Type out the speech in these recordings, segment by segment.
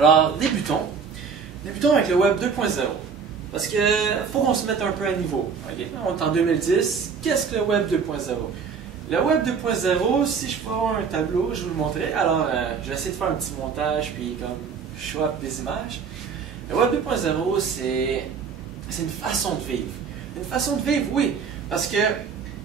Alors, débutons. Débutons avec le Web 2.0. Parce que faut qu'on se mette un peu à niveau. Okay? On est en 2010. Qu'est-ce que le Web 2.0? Le Web 2.0, si je peux avoir un tableau, je vous le montrerai. Alors, je vais essayer de faire un petit montage, puis comme swap des images. Le Web 2.0, c'est une façon de vivre. Une façon de vivre, oui. Parce que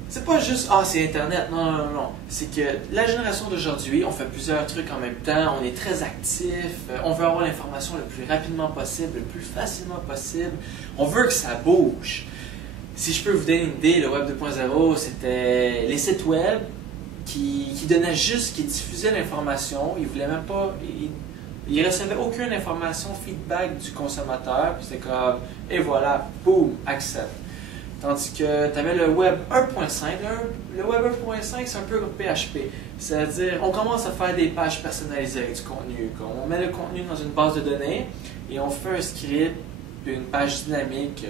c'est pas juste « Ah, c'est Internet ». Non, non, non. C'est que la génération d'aujourd'hui, on fait plusieurs trucs en même temps, on est très actif, on veut avoir l'information le plus rapidement possible, le plus facilement possible. On veut que ça bouge. Si je peux vous donner une idée, le Web 2.0, c'était les sites web qui donnaient juste, qui diffusaient l'information. Ils voulaient même pas... Ils ne recevaient aucune information, feedback du consommateur. Puis c'était comme, et voilà, boum, accept. Tandis que tu avais le Web 1.5. Le Web 1.5, c'est un peu comme PHP. C'est-à-dire, on commence à faire des pages personnalisées avec du contenu. On met le contenu dans une base de données et on fait un script, une page dynamique.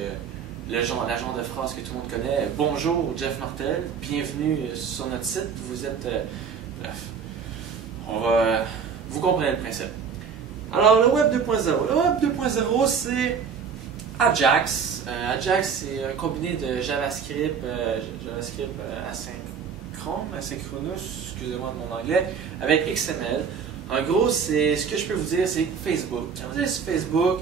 L'agent de phrase que tout le monde connaît. Bonjour, Jeff Nortel, bienvenue sur notre site. Vous êtes... bref, vous comprenez le principe. Alors, le Web 2.0. Le Web 2.0, c'est Ajax. Ajax, c'est un combiné de JavaScript, asynchronous, excusez-moi de mon anglais, avec XML. En gros, c'est ce que je peux vous dire, c'est Facebook. Quand vous allez sur Facebook,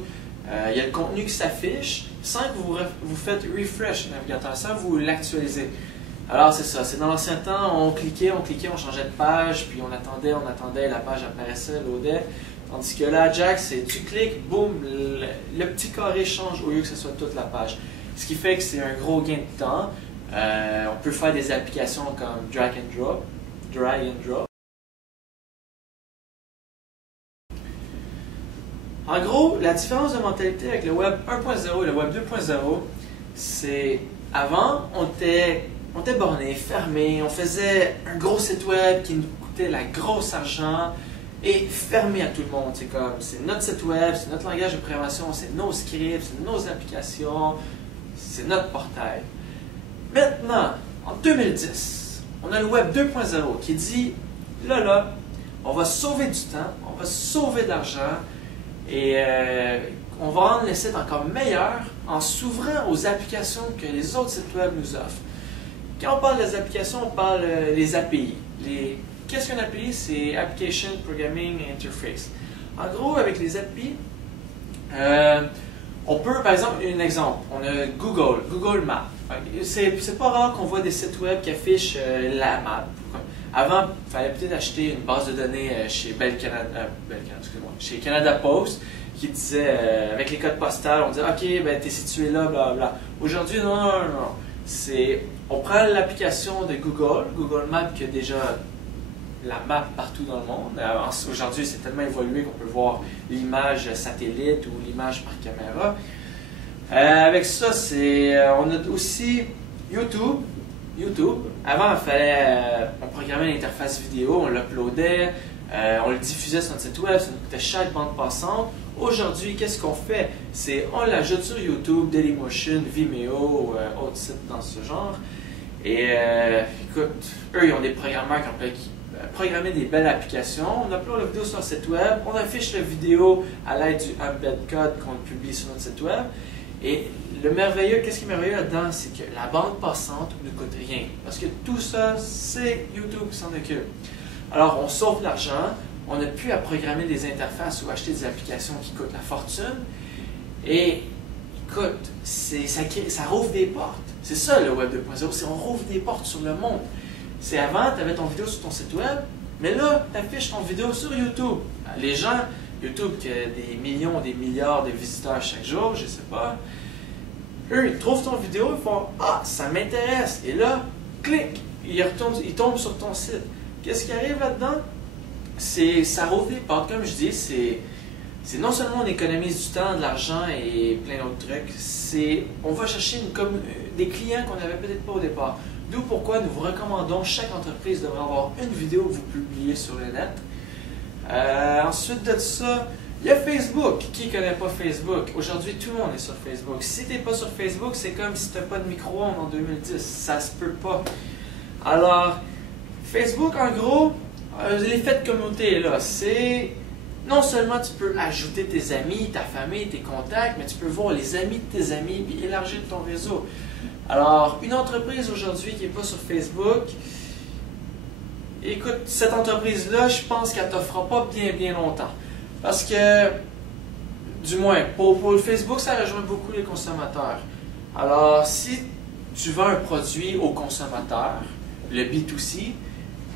il y a le contenu qui s'affiche sans que vous faites refresh le navigateur, sans que vous l'actualisez. Alors c'est ça, c'est dans l'ancien temps, on cliquait, on changeait de page, puis on attendait, la page apparaissait, loadait. Tandis que là, Ajax, c'est tu cliques, boum, le petit carré change au lieu que ce soit toute la page. Ce qui fait que c'est un gros gain de temps. On peut faire des applications comme drag and drop. En gros, la différence de mentalité avec le Web 1.0 et le Web 2.0, c'est avant, on était borné, fermé, on faisait un gros site web qui nous coûtait la grosse argent et fermé à tout le monde. C'est comme, c'est notre site web, c'est notre langage de programmation, c'est nos scripts, c'est nos applications, c'est notre portail. Maintenant, en 2010, on a le Web 2.0 qui dit, là, on va sauver du temps, on va sauver de l'argent, et on va rendre les sites encore meilleurs en s'ouvrant aux applications que les autres sites web nous offrent. Quand on parle des applications, on parle des API. Qu'est-ce qu'un API? C'est Application Programming Interface. En gros, avec les API, on peut, par exemple, un exemple, on a Google Maps. C'est pas rare qu'on voit des sites web qui affichent la map. Avant, il fallait peut-être acheter une base de données chez chez Canada Post qui disait, avec les codes postales, on disait, OK, ben, tu es situé là, blablabla. Aujourd'hui, non. On prend l'application de Google Maps qui a déjà la map partout dans le monde. Aujourd'hui, c'est tellement évolué qu'on peut voir l'image satellite ou l'image par caméra. Avec ça, on a aussi YouTube. Avant, on programmait l'interface vidéo, on l'uploadait, on le diffusait sur notre site web, ça nous coûtait chaque bande passante. Aujourd'hui, qu'est-ce qu'on fait? On l'ajoute sur YouTube, Dailymotion, Vimeo, autres sites dans ce genre. Et écoute, eux, ils ont des programmeurs qui programmer des belles applications. On upload la vidéo sur notre site web, on affiche la vidéo à l'aide du embed code qu'on publie sur notre site web. Et qu'est-ce qui est merveilleux là-dedans, c'est que la bande passante ne coûte rien. Parce que tout ça, c'est YouTube qui s'en occupe. Alors, on sauve l'argent, on n'a plus à programmer des interfaces ou acheter des applications qui coûtent la fortune. Et, écoute, ça rouvre des portes. C'est ça le Web 2.0, c'est on rouvre des portes sur le monde. C'est avant, tu avais ton vidéo sur ton site web, mais là, tu affiches ton vidéo sur YouTube. Les gens, YouTube qui a des millions, des milliards de visiteurs chaque jour, je ne sais pas, eux, ils trouvent ton vidéo, ils font « Ah, ça m'intéresse » et là, clic, ils tombent sur ton site. Qu'est-ce qui arrive là-dedans? Ça rouvre les portes, comme je dis, c'est non seulement on économise du temps, de l'argent et plein d'autres trucs, on va chercher des clients qu'on n'avait peut-être pas au départ. D'où pourquoi nous vous recommandons, chaque entreprise devrait avoir une vidéo que vous publiez sur le net. Ensuite de ça, il y a Facebook. Qui ne connaît pas Facebook? Aujourd'hui, tout le monde est sur Facebook. Si tu n'es pas sur Facebook, c'est comme si tu n'as pas de micro-ondes en 2010. Ça se peut pas. Alors, Facebook, en gros, l'effet de communauté est là. non seulement tu peux ajouter tes amis, ta famille, tes contacts, mais tu peux voir les amis de tes amis et élargir ton réseau. Alors, une entreprise aujourd'hui qui n'est pas sur Facebook, écoute, cette entreprise-là, je pense qu'elle ne t'offrira pas bien longtemps. Parce que, du moins, pour le Facebook, ça rejoint beaucoup les consommateurs. Alors, si tu vends un produit aux consommateurs, le B2C,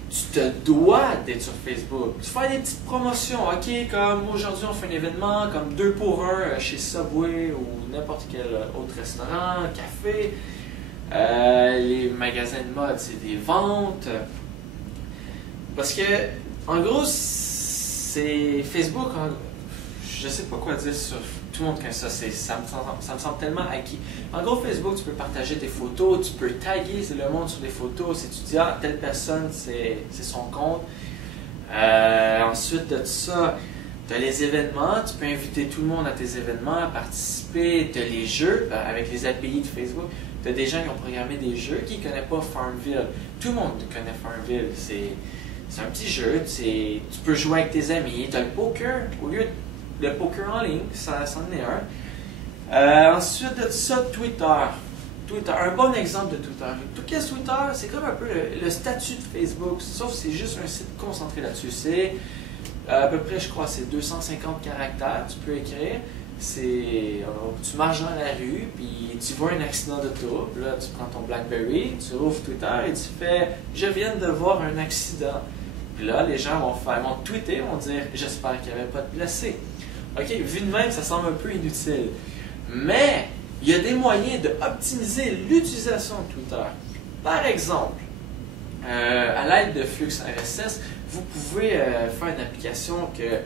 tu te dois d'être sur Facebook. Tu fais des petites promotions, ok, comme aujourd'hui on fait un événement comme 2 pour 1 chez Subway ou n'importe quel autre restaurant, café. Les magasins de mode, c'est des ventes. Parce que, en gros, c'est Facebook, je sais pas quoi dire sur tout le monde quand ça me semble tellement acquis. En gros, Facebook, tu peux partager tes photos, tu peux taguer le monde sur des photos. Si tu dis, ah, telle personne, c'est son compte. Ensuite de ça, tu as les événements. Tu peux inviter tout le monde à tes événements, à participer. Tu as les jeux avec les API de Facebook. Tu as des gens qui ont programmé des jeux qui ne connaissent pas Farmville. Tout le monde connaît Farmville. C'est un petit jeu. Tu peux jouer avec tes amis. Tu as le poker. Au lieu de le poker en ligne, ça en est un. Ensuite de ça, Twitter. Un bon exemple de Twitter. Twitter, c'est comme un peu le statut de Facebook, sauf que c'est juste un site concentré là-dessus. C'est à peu près, je crois, c'est 250 caractères, tu peux écrire. Tu marches dans la rue, puis tu vois un accident d'auto, là tu prends ton BlackBerry, tu ouvres Twitter et tu fais « Je viens de voir un accident ». Puis là, les gens vont tweeter, vont dire « J'espère qu'il n'y avait pas de blessés ». Ok, vu de même, ça semble un peu inutile. Mais, il y a des moyens d'optimiser l'utilisation de Twitter. Par exemple, à l'aide de flux RSS, vous pouvez faire une application que,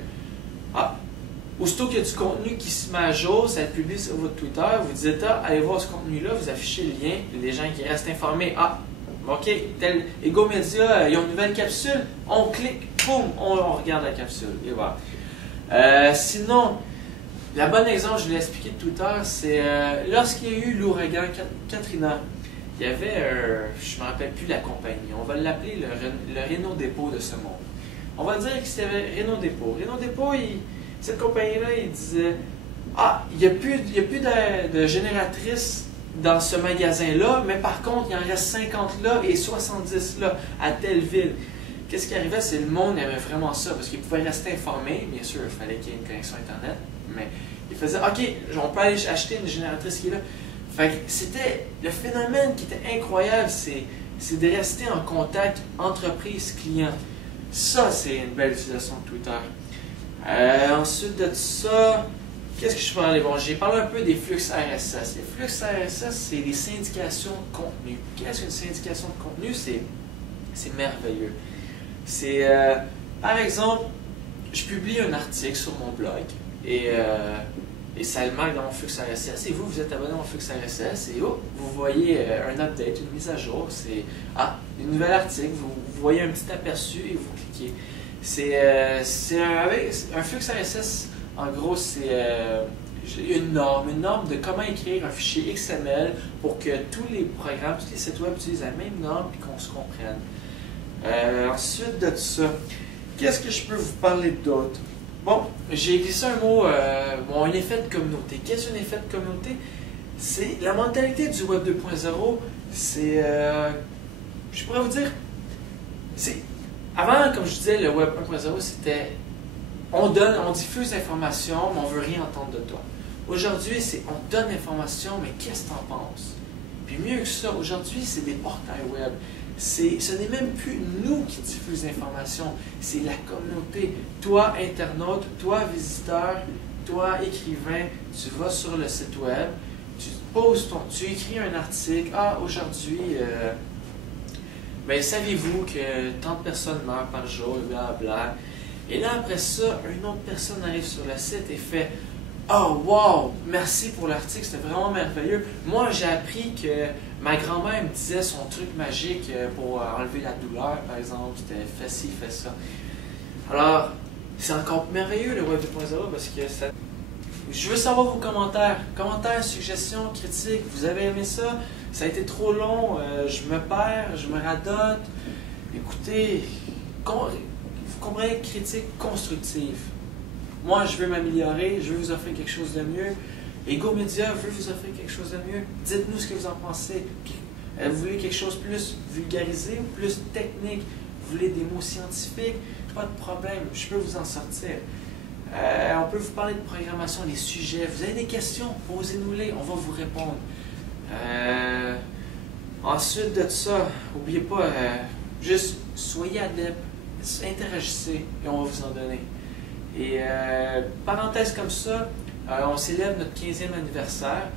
aussitôt qu'il y a du contenu qui se met à jour, ça va être publié sur votre Twitter, vous dites, allez voir ce contenu-là, vous affichez le lien, les gens qui restent informés, ok, tel Ego Media, ils ont une nouvelle capsule, on clique, boum, on regarde la capsule, et voilà. Sinon, la bonne exemple, je l'ai expliqué de Twitter, c'est lorsqu'il y a eu l'ouragan Katrina, il y avait, je ne me rappelle plus la compagnie, on va l'appeler le Renault Dépôt de ce monde. On va dire que c'était Renault Dépôt. Renault Dépôt, cette compagnie-là, il disait, il n'y a plus de génératrices dans ce magasin-là, mais par contre, il en reste 50 là et 70 là, à telle ville. Qu'est-ce qui arrivait, c'est que le monde aimait vraiment ça, parce qu'il pouvait rester informé, bien sûr, il fallait qu'il y ait une connexion Internet, mais il faisait, ok, on peut aller acheter une génératrice qui est là. Fait que c'était, le phénomène qui était incroyable, c'est de rester en contact entreprise-client. Ça, c'est une belle utilisation de Twitter. Ensuite de ça, qu'est-ce que je peux parler? Bon, j'ai parlé un peu des flux RSS. Les flux RSS, c'est des syndications de contenu. Qu'est-ce qu'une syndication de contenu? C'est merveilleux. C'est, par exemple, je publie un article sur mon blog et ça le marque dans mon flux RSS. Et vous êtes abonné à mon flux RSS et vous voyez un update, une mise à jour. C'est un nouvel article, vous voyez un petit aperçu et vous cliquez. Un flux RSS, en gros, c'est une norme de comment écrire un fichier XML pour que tous les programmes, tous les sites web utilisent la même norme et qu'on se comprenne. Ensuite de ça, qu'est-ce que je peux vous parler d'autre? Bon, j'ai glissé un mot, un effet de communauté. Qu'est-ce qu'un effet de communauté? C'est la mentalité du Web 2.0, c'est, je pourrais vous dire, avant, comme je disais, le Web 1.0, c'était, on diffuse l'information, mais on ne veut rien entendre de toi. Aujourd'hui, c'est, on donne l'information, mais qu'est-ce que tu en penses? Puis mieux que ça, aujourd'hui, c'est des portails web. Ce n'est même plus nous qui diffusons l'information, c'est la communauté. Toi, internaute, toi, visiteur, toi, écrivain, tu vas sur le site web, tu écris un article, aujourd'hui, savez-vous que tant de personnes meurent par jour, blablabla. Et là, après ça, une autre personne arrive sur le site et fait « Oh, wow! Merci pour l'article, c'était vraiment merveilleux. Moi, j'ai appris que ma grand-mère me disait son truc magique pour enlever la douleur, par exemple. C'était fais ci, fais ça. » Alors, c'est encore merveilleux le Web 2.0 parce que ça... Je veux savoir vos commentaires. Commentaires, suggestions, critiques. Vous avez aimé ça? Ça a été trop long, je me perds, je me radote. Écoutez, vous comprenez, critique constructive. Moi, je veux m'améliorer, je veux vous offrir quelque chose de mieux. Ego Media veut vous offrir quelque chose de mieux. Dites-nous ce que vous en pensez. Vous voulez quelque chose de plus vulgarisé ou plus technique? Vous voulez des mots scientifiques? Pas de problème, je peux vous en sortir. On peut vous parler de programmation, des sujets. Vous avez des questions, posez-nous-les, on va vous répondre. Ensuite de ça, n'oubliez pas, juste soyez adeptes, interagissez et on va vous en donner. Et parenthèse comme ça, on célèbre notre 15e anniversaire.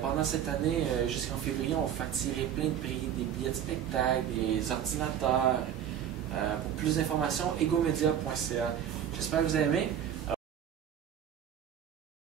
Pendant cette année, jusqu'en février, on va tirer plein de prix, des billets de spectacle, des ordinateurs. Pour plus d'informations, egomedia.ca. J'espère que vous avez aimé.